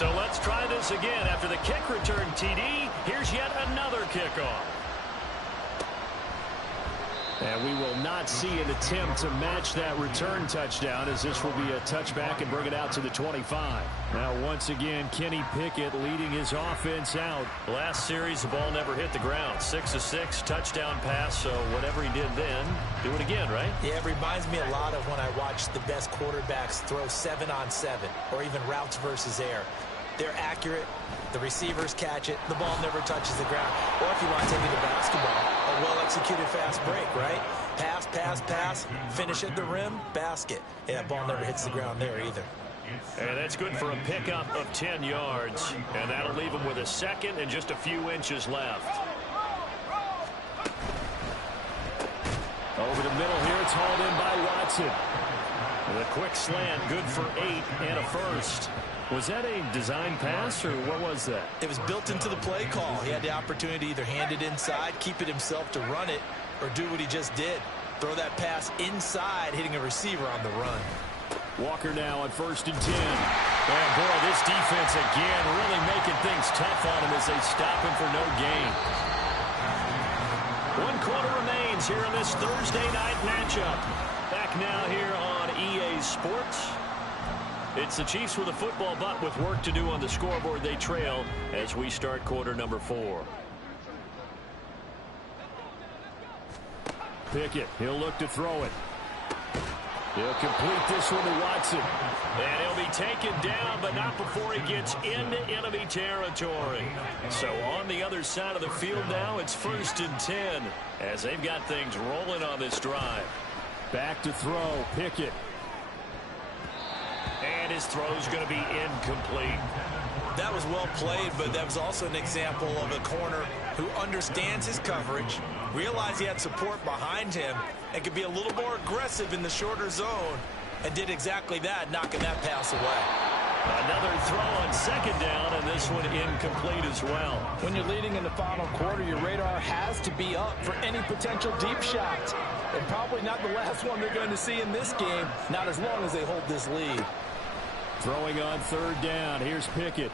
So let's try this again. After the kick return TD, here's yet another kickoff. And we will not see an attempt to match that return touchdown, as this will be a touchback and bring it out to the 25. Now, once again, Kenny Pickett leading his offense out. Last series, the ball never hit the ground. 6 of 6, touchdown pass, so whatever he did then, do it again, right? Yeah, it reminds me a lot of when I watched the best quarterbacks throw 7-on-7 or even routes versus air. They're accurate. The receivers catch it. The ball never touches the ground. Or if you want to take it to basketball, a well-executed fast break, right? Pass, pass, pass, finish at the rim, basket. Yeah, ball never hits the ground there either. And that's good for a pickup of 10 yards. And that'll leave him with a second and just a few inches left. Over the middle here, it's hauled in by Watson. With a quick slant, good for 8 and a first. Was that a design pass, or what was that? It was built into the play call. He had the opportunity to either hand it inside, keep it himself to run it, or do what he just did. Throw that pass inside, hitting a receiver on the run. Walker now on 1st and 10. And boy, this defense again really making things tough on him as they stop him for no gain. 1 quarter remains here in this Thursday night matchup. Back now here on EA Sports. It's the Chiefs with a football, but with work to do on the scoreboard, they trail as we start quarter number 4. Pickett, he'll look to throw it. He'll complete this one to Watson. And he'll be taken down, but not before he gets into enemy territory. So on the other side of the field now, it's 1st and 10 as they've got things rolling on this drive. Back to throw, Pickett. And his throw's going to be incomplete. That was well played, but that was also an example of a corner who understands his coverage, realized he had support behind him, and could be a little more aggressive in the shorter zone, and did exactly that, knocking that pass away. Another throw on 2nd down, and this one incomplete as well. When you're leading in the final quarter, your radar has to be up for any potential deep shot. And probably not the last one they're going to see in this game, not as long as they hold this lead. Throwing on 3rd down. Here's Pickett.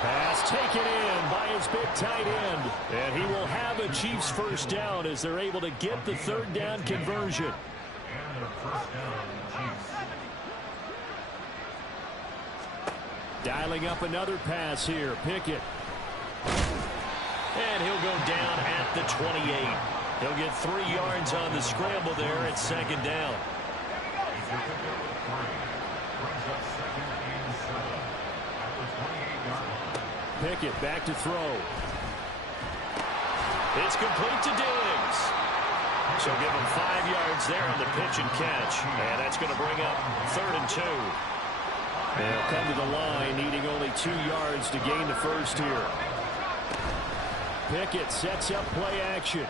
Pass taken in by his big tight end. And he will have a Chiefs 1st down as they're able to get the 3rd down conversion. Dialing up another pass here. Pickett. And he'll go down at the 28. He'll get 3 yards on the scramble there at 2nd down. Pickett back to throw. It's complete to Diggs. So give him 5 yards there on the pitch and catch. And that's going to bring up 3rd and 2. They'll come to the line, needing only 2 yards to gain the first here. Pickett sets up play action.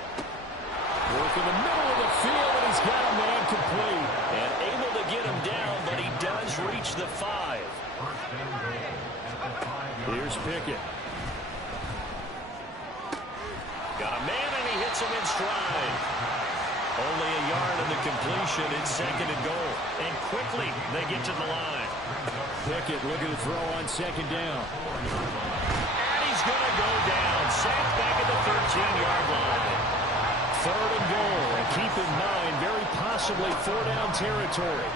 Work in the middle of the field, and he's got a man complete. And able to get him down, but he does reach the 5. Here's Pickett. Got a man, and he hits him in stride. Only a yard in the completion. It's 2nd and goal. And quickly, they get to the line. Pickett looking to throw on 2nd down. And he's going to go down. Sacked back at the 13-yard line. 3rd and goal. And keep in mind, very possibly 4-down territory.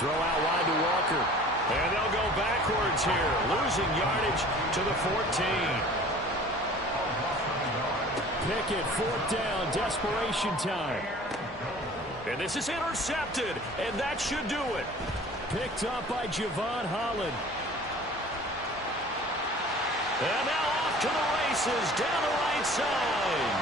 Throw out wide to Walker. And they'll go backwards here. Losing yardage to the 14. Pickett, 4th down, desperation time. And this is intercepted, and that should do it. Picked up by Javon Holland. And now off to the races, down the right side.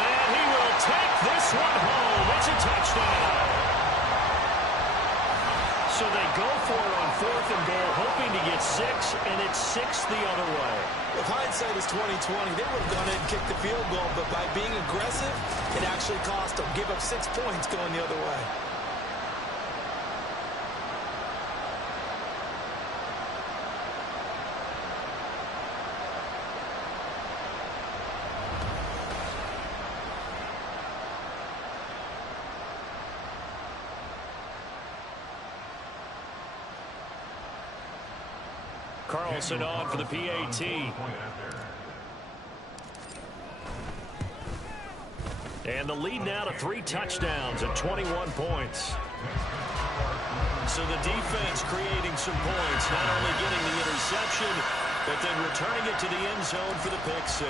And he will take this one home. It's a touchdown. So they go for it on 4th and goal, hoping to get 6, and it's 6 the other way. If hindsight is 20/20, they would have gone in and kicked the field goal, but by being aggressive, it actually cost them. Give up 6 points going the other way. Carlson on for the PAT. And the lead now to 3 touchdowns at 21 points. So the defense creating some points, not only getting the interception, but then returning it to the end zone for the pick 6.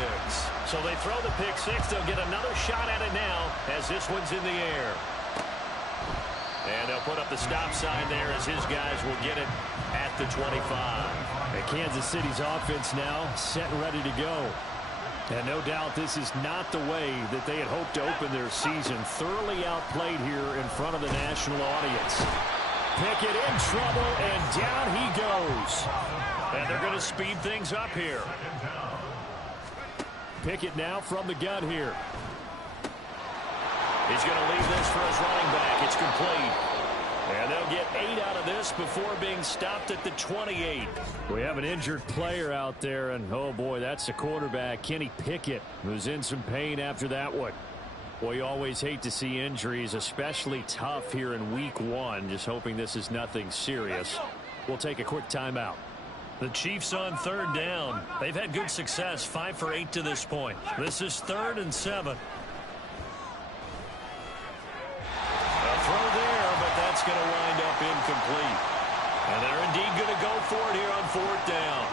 So they throw the pick 6. They'll get another shot at it now as this one's in the air. And they'll put up the stop sign there as his guys will get it at the 25. And Kansas City's offense now set and ready to go. And no doubt this is not the way that they had hoped to open their season. Thoroughly outplayed here in front of the national audience. Pickett in trouble, and down he goes. And they're going to speed things up here. Pickett now from the gun here. He's going to leave this for his running back. It's complete. And they'll get 8 out of this before being stopped at the 28. We have an injured player out there, and oh boy, that's the quarterback, Kenny Pickett, who's in some pain after that one. Boy, you always hate to see injuries, especially tough here in week 1. Just hoping this is nothing serious. We'll take a quick timeout. The Chiefs on 3rd down. They've had good success, 5 for 8 to this point. This is 3rd and 7. A throw there, but that's going to wind up incomplete. And they're indeed going to go for it here on 4th down.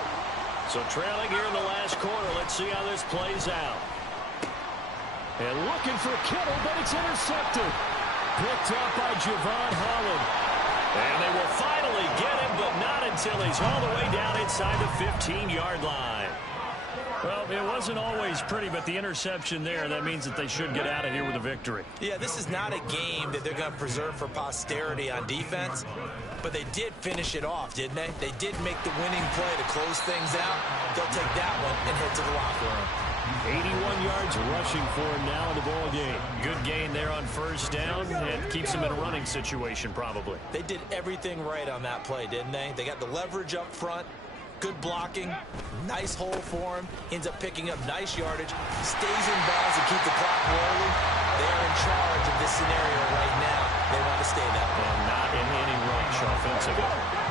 So trailing here in the last quarter. Let's see how this plays out. And looking for Kittle, but it's intercepted. Picked up by Javon Holland. And they will finally get him, but not until he's all the way down inside the 15-yard line. Well, it wasn't always pretty, but the interception there, that means that they should get out of here with a victory. Yeah, this is not a game that they're going to preserve for posterity on defense, but they did finish it off, didn't they? They did make the winning play to close things out. They'll take that one and head to the locker room. 81 yards rushing for him now in the ball game. Good gain there on 1st down, and keeps him in a running situation probably. They did everything right on that play, didn't they? They got the leverage up front, good blocking, nice hole for him, ends up picking up nice yardage, stays in bounds and keep the clock rolling. They're in charge of this scenario right now. They want to stay that way. And not in any rush offensively.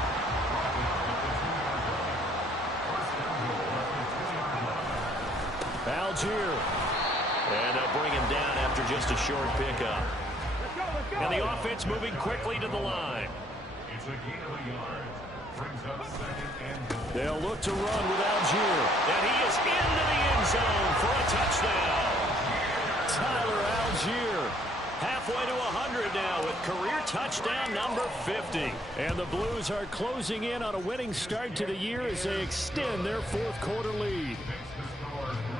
Algier. And they'll bring him down after just a short pickup. And the offense moving quickly to the line. It's a gain of a yard. Brings up 2nd and goal. They'll look to run with Algier. And he is into the end zone for a touchdown. Tyler Algier. Halfway to 100 now with career touchdown number 50. And the Blues are closing in on a winning start to the year as they extend their 4th quarter lead.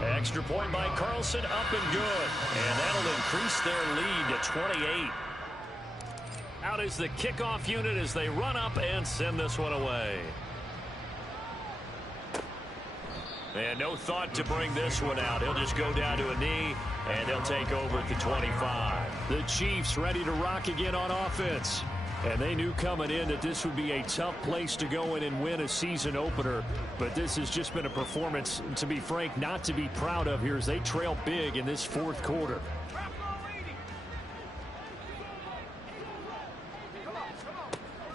Extra point by Carlson, up and good. And that'll increase their lead to 28. Out is the kickoff unit as they run up and send this one away. And no thought to bring this one out. He'll just go down to a knee, and they'll take over at the 25. The Chiefs ready to rock again on offense. And they knew coming in that this would be a tough place to go in and win a season opener. But this has just been a performance, to be frank, not to be proud of here as they trail big in this 4th quarter.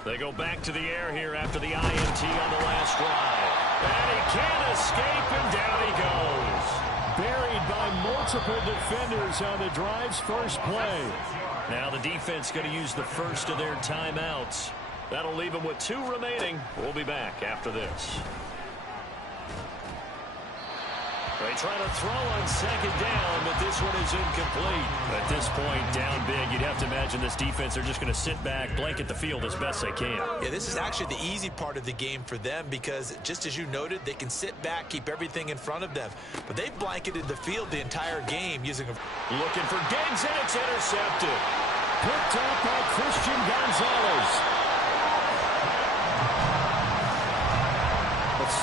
They go back to the air here after the INT on the last drive. And he can't escape, and down he goes. Buried by multiple defenders on the drive's first play. Now the defense going to use the first of their timeouts. That'll leave them with 2 remaining. We'll be back after this. They try to throw on 2nd down, but this one is incomplete. At this point, down big, you'd have to imagine this defense are just going to sit back, blanket the field as best they can. Yeah, this is actually the easy part of the game for them because, just as you noted, they can sit back, keep everything in front of them. But they've blanketed the field the entire game using a... Looking for Diggs, and it's intercepted. Picked up by Christian Gonzalez.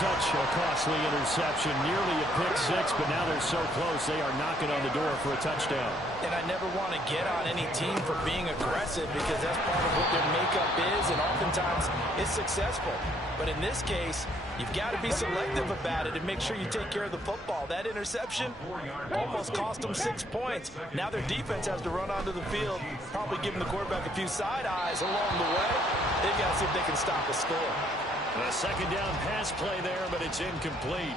Such a costly interception, nearly a pick 6, but now they're so close they are knocking on the door for a touchdown. And I never want to get on any team for being aggressive because that's part of what their makeup is, and oftentimes it's successful. But in this case, you've got to be selective about it and make sure you take care of the football. That interception almost cost them 6 points. Now their defense has to run onto the field, probably giving the quarterback a few side eyes along the way. They've got to see if they can stop a score. A second down pass play there, but it's incomplete.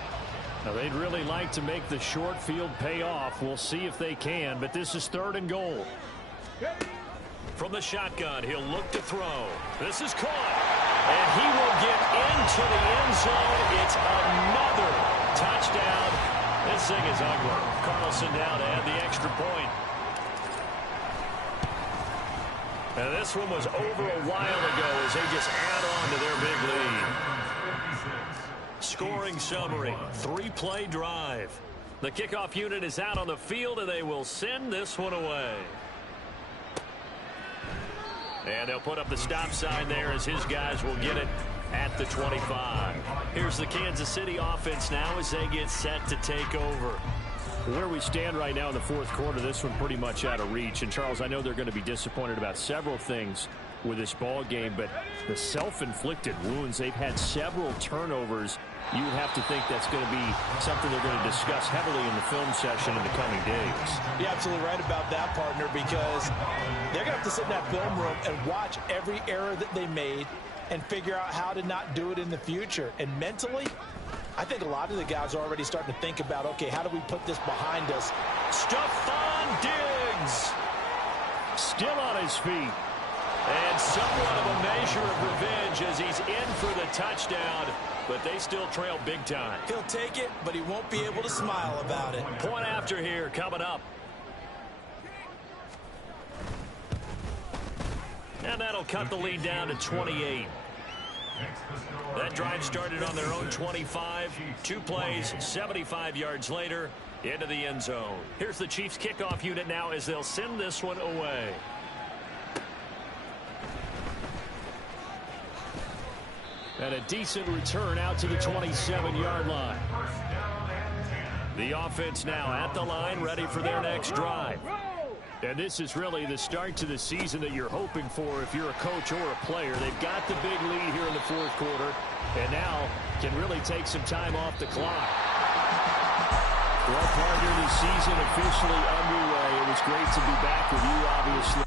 Now, they'd really like to make the short field pay off. We'll see if they can, but this is 3rd and goal. From the shotgun, he'll look to throw. This is caught, and he will get into the end zone. It's another touchdown. This thing is ugly. Carlson down to add the extra point. And this one was over a while ago as they just add on to their big lead. Scoring summary, 3-play drive. The kickoff unit is out on the field, and they will send this one away. And they'll put up the stop sign there as his guys will get it at the 25. Here's the Kansas City offense now as they get set to take over. Where we stand right now in the 4th quarter, this one pretty much out of reach. And, Charles, I know they're going to be disappointed about several things with this ball game, but the self-inflicted wounds, they've had several turnovers. You would have to think that's going to be something they're going to discuss heavily in the film session in the coming days. You're absolutely right about that, partner, because they're going to have to sit in that film room and watch every error that they made and figure out how to not do it in the future. And mentally, I think a lot of the guys are already starting to think about, okay, how do we put this behind us? Stephon Diggs Still on his feet. and somewhat of a measure of revenge as he's in for the touchdown, but they still trail big time. He'll take it, but he won't be able to smile about it. Point after here coming up. And that'll cut the lead down to 28. That drive started on their own 25. 2 plays, 75 yards later, into the end zone. Here's the Chiefs kickoff unit now as they'll send this one away. And a decent return out to the 27-yard line. The offense now at the line, ready for their next drive. And this is really the start to the season that you're hoping for if you're a coach or a player. They've got the big lead here in the 4th quarter, and now can really take some time off the clock. Well, partner, the season officially underway. It was great to be back with you, obviously.